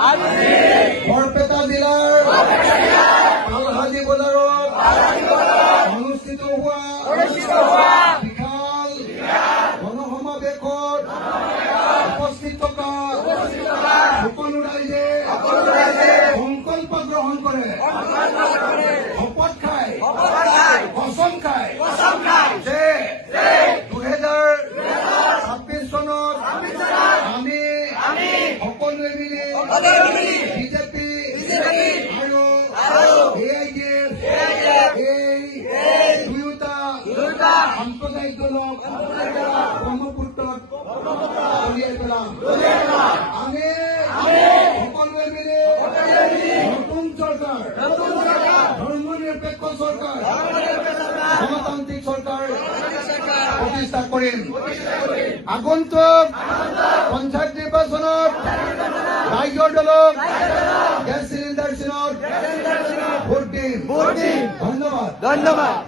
বৰপেটা জিলাৰ আলহাজি বজাৰত অনুষ্ঠিত হোৱা বিশাল গণসমাৱেশত উপস্থিত থকা সকলো ৰাইজে সংকল্প গ্ৰহণ কৰে, শপত খায়, কচম খায় যে 2026 চনত আমি সকলোৱে মিলি বিজেপি আৰু AIDF এই দুয়োটা সাম্প্ৰদায়িক দলক ব্ৰহ্মপুত্ৰত উলিয়াই পেলাম। আমি সকলোৱে মিলি নতুন চৰকাৰ, ধৰ্মনিৰপেক্ষ চৰকাৰ, গণতান্ত্ৰিক চৰকাৰ প্ৰতিষ্ঠা কৰিম। আগন্তুক পঞ্চায়ত নিৰ্বাচনত ৰাইজৰ দলক গেছ চিলিণ্ডাৰ চিনত ভোট দিম। ধন্যবাদ।